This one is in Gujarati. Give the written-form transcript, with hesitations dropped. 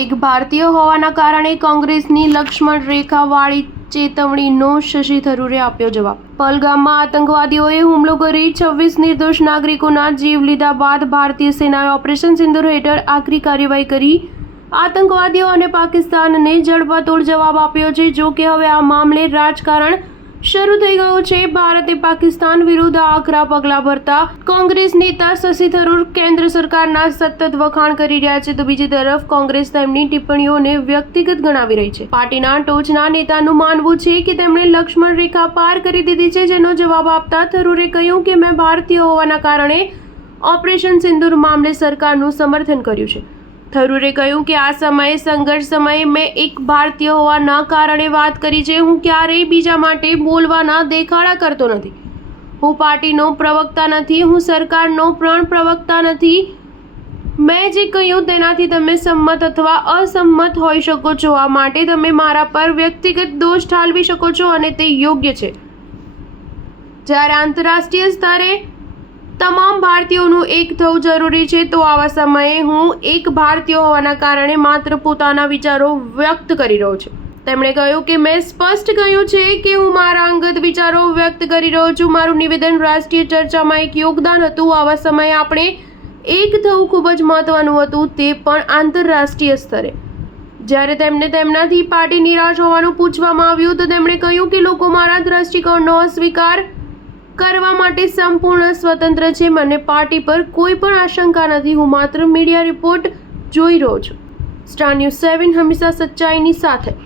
એક ભારતીય હોવાના કારણે કોંગ્રેસની લક્ષ્મણ રેખાવાળી ચેતવણીનો શશી થરૂરે આપ્યો જવાબ। પહલગામમાં આતંકવાદીઓએ હુમલો કરી 26 નિર્દોષ નાગરિકોના જીવ લીધા બાદ ભારતીય સેનાએ ઓપરેશન સિંદૂર હેઠળ આકરી કાર્યવાહી કરી આતંકવાદીઓ અને પાકિસ્તાનને જડબાતોડ જવાબ આપ્યો છે। જો કે હવે આ મામલે રાજકારણ શરૂ થઈ ગયું છે। ભારતે પાકિસ્તાન વિરુદ્ધ આકરા પગલાં ભરતા કોંગ્રેસ નેતા શશી થરૂર કેન્દ્ર સરકારના સતત વખાણ કરી રહ્યા છે, તો બીજી તરફ કોંગ્રેસ તેમની ટિપ્પણીઓને વ્યક્તિગત ગણાવી રહી છે। પાર્ટીના ટોચના નેતાનું માનવું છે કે તેમણે લક્ષ્મણ રેખા પાર કરી દીધી છે, જેનો જવાબ આપતા થરૂરે કહ્યું કે મેં ભારતીય હોવાના કારણે ઓપરેશન સિંદૂર મામલે સરકારનું સમર્થન કર્યું છે। થરૂરે કહ્યું કે આ સમયે સંઘર્ષ સમયે મેં એક ભારતીય હોવાના કારણે વાત કરી છે। હું ક્યારેય બીજા માટે બોલવાના દેખાડા કરતો નથી। હું પાર્ટીનો પ્રવક્તા નથી, હું સરકારનો પણ પ્રવક્તા નથી। મેં જે કહ્યું તેનાથી તમે સંમત અથવા અસંમત હોઈ શકો છો। આ માટે તમે મારા પર વ્યક્તિગત દોષ ઠાલવી શકો છો અને તે યોગ્ય છે। જ્યારે આંતરરાષ્ટ્રીય સ્તરે તમામ ભારતીયોનું એક થવું જરૂરી છે, તો આવા સમયે હું એક ભારતીય હોવાના કારણે માત્ર પોતાના વિચારો વ્યક્ત કરી રહ્યો છું। તેમણે કહ્યું કે મેં સ્પષ્ટ કહ્યું છે કે હું મારા અંગત વિચારો વ્યક્ત કરી રહ્યો છું। મારું નિવેદન રાષ્ટ્રીય ચર્ચામાં એક યોગદાન હતું। આવા સમયે આપણે એક થવું ખૂબ જ મહત્વનું હતું, તે પણ આંતરરાષ્ટ્રીય સ્તરે। જ્યારે તેમને તેમનાથી પાર્ટી નિરાશ હોવાનું પૂછવામાં આવ્યું તો તેમણે કહ્યું કે લોકો મારા દ્રષ્ટિકોણનો અસ્વીકાર કરવા માટે સંપૂર્ણ સ્વતંત્ર છે। મને પાર્ટી પર કોઈ પણ આશંકા નથી। હું માત્ર મીડિયા રિપોર્ટ જોઈ રહ્યો છું। સ્ટાર ન્યૂઝ 7 હંમેશા સચ્ચાઈની સાથે।